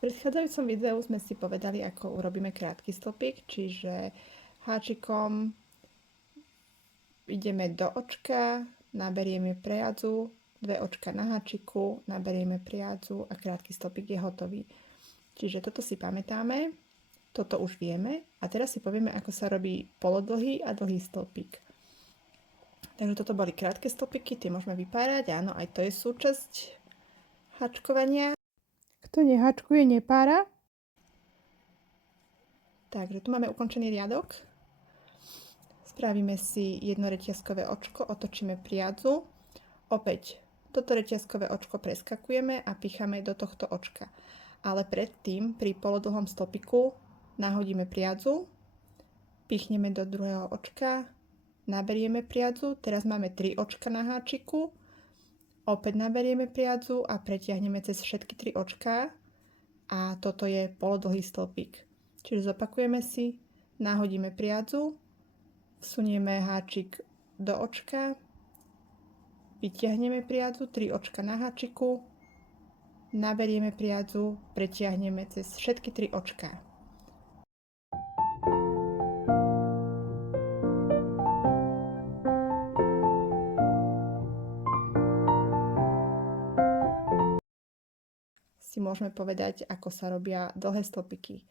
V predchádzajúcom videu sme si povedali, ako urobíme krátky stĺpik, čiže háčikom ideme do očka, naberieme priadzu, 2 očka na háčiku, naberieme priadzu a krátky stĺpik je hotový. Čiže toto si pamätáme, toto už vieme a teraz si povieme, ako sa robí polodlhý a dlhý stĺpik. Takže toto boli krátke stĺpiky, tie môžeme vypárať, áno, aj to je súčasť háčkovania. Kto neháčkuje, nepára. Takže tu máme ukončený riadok. Spravíme si jedno reťazkové očko, otočíme priadzu. Opäť toto reťazkové očko preskakujeme a picháme do tohto očka. Ale predtým pri polodlhom stĺpiku nahodíme priadzu, pichneme do druhého očka, naberieme priadzu, teraz máme 3 očka na háčiku, opäť naberieme priadzu a pretiahneme cez všetky 3 očká a toto je polodlhý stĺpik. Čiže zopakujeme si, nahodíme priadzu, vsunieme háčik do očka, vytiahneme priadzu, 3 očka na háčiku, naberieme priadzu, pretiahneme cez všetky 3 očká. Si môžeme povedať, ako sa robia dlhé stĺpiky.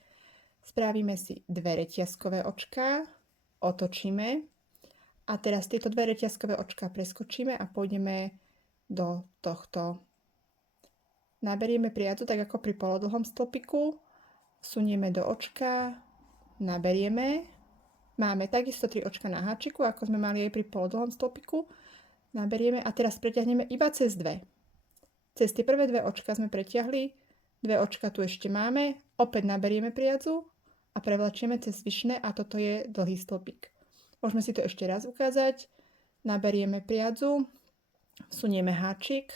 Spravíme si 2 reťazkové očká, otočíme a teraz tieto 2 reťazkové očká preskočíme a pôjdeme do tohto. Naberieme priadzu tak ako pri polodlhom stĺpiku, vsunieme do očka, naberieme, máme takisto 3 očka na háčiku, ako sme mali aj pri polodlhom stĺpiku, naberieme a teraz preťahneme iba cez 2. Cez tie prvé 2 očka sme pretiahli, 2 očka tu ešte máme, opäť naberieme priadzu a prevlačieme cez zvyšné a toto je dlhý stĺpik. Môžeme si to ešte raz ukázať. Naberieme priadzu, vsunieme háčik,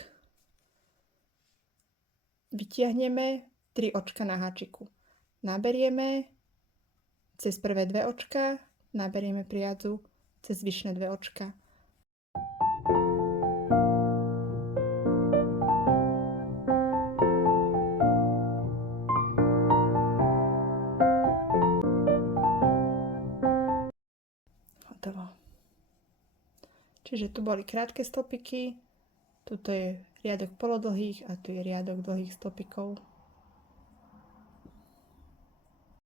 vytiahneme 3 očka na háčiku. Naberieme cez prvé 2 očka, naberieme priadzu cez zvyšné 2 očka. Hotovo. Čiže tu boli krátke stĺpiky, tuto je riadok polodlhých a tu je riadok dlhých stĺpikov.